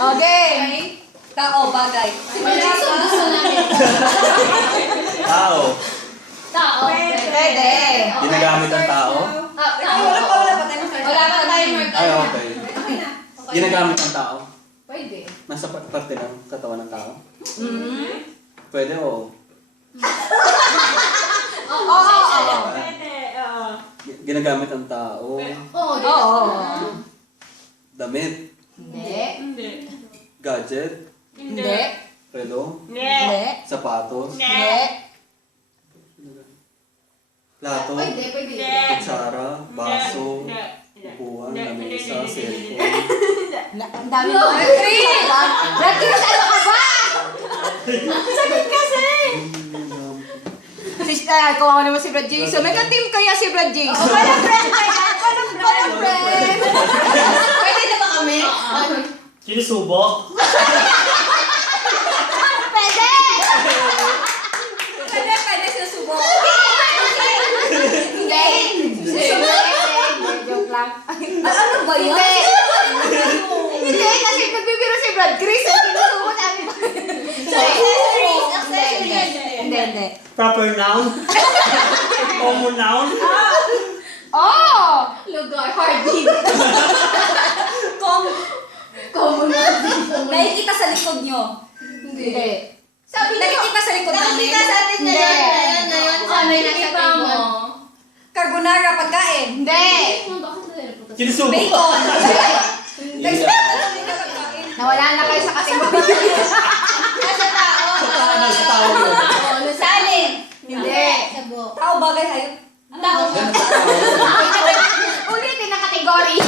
Okay. Tao, bagay. Si Jason gusto namin. Tao. Tao. Pwede. Ginagamit ang tao? Wala pa tayo. Wala pa timer. Ay, okay. Ginagamit ang tao? Pwede. Nasa parte ng katawan ng tao? Mm. Pwede o? Oo. Ginagamit ang tao? Oo. Damit? Hindi. Gadget? Hindi. Relo? Hindi. Sapatos? Hindi. Plato? Pwede. Kutsara? Baso? Upuan? Lamesa? Cellphone? Ang dami mo. Brad Chris, ano ka ba? Sagot kasi. Kung ako naman si Brad Jason. May ka-team kaya si Brad Jason. Walang friend. Walang friend. Pwede na ba kami? Sinusubok? Pwede. Pwede sinusubok. Hindi. Joke lang. Ano ba yun? Hindi, kasi nagbibiro si Brad Chris. Sinusubo namin. Hindi. Proper noun? Common noun? Oh! Lugar. Hardin. Nakikita sa likod nyo. Hindi. Sabi niyo. Nakikita sa likod namin. Nakikita sa atin na yun. Sabi nakita mo. Carbonara, pagkain. Hindi. Bakit na nila Sinusubok? Bacon. Hindi. Nawala na kayo sa kategory. Nasa tao. Sa tao yun. Salin. Hindi. Sabo. Tao, bagay, hayop. Tao. Yan sa tao. Ulitin na kategory.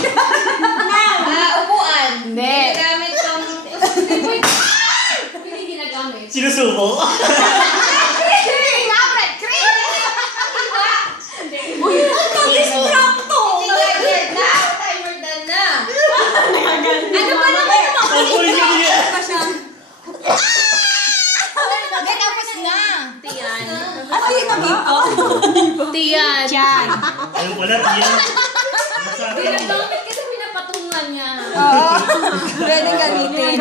Upuan. Hindi. Gamit pang... Hindi ginagamit. Sinusubok? Hindi nga, Brad Chris. Timer na. Timer done na. Ano ba naman yung mga Ang kulit niyo niya. Hindi, tapos na. Tiyan. Ano yung Tiyan. Diyan. Ano pala, Tiyan? Ginagamit kasi pinapatungan niya. Oo. Pwede gamitin.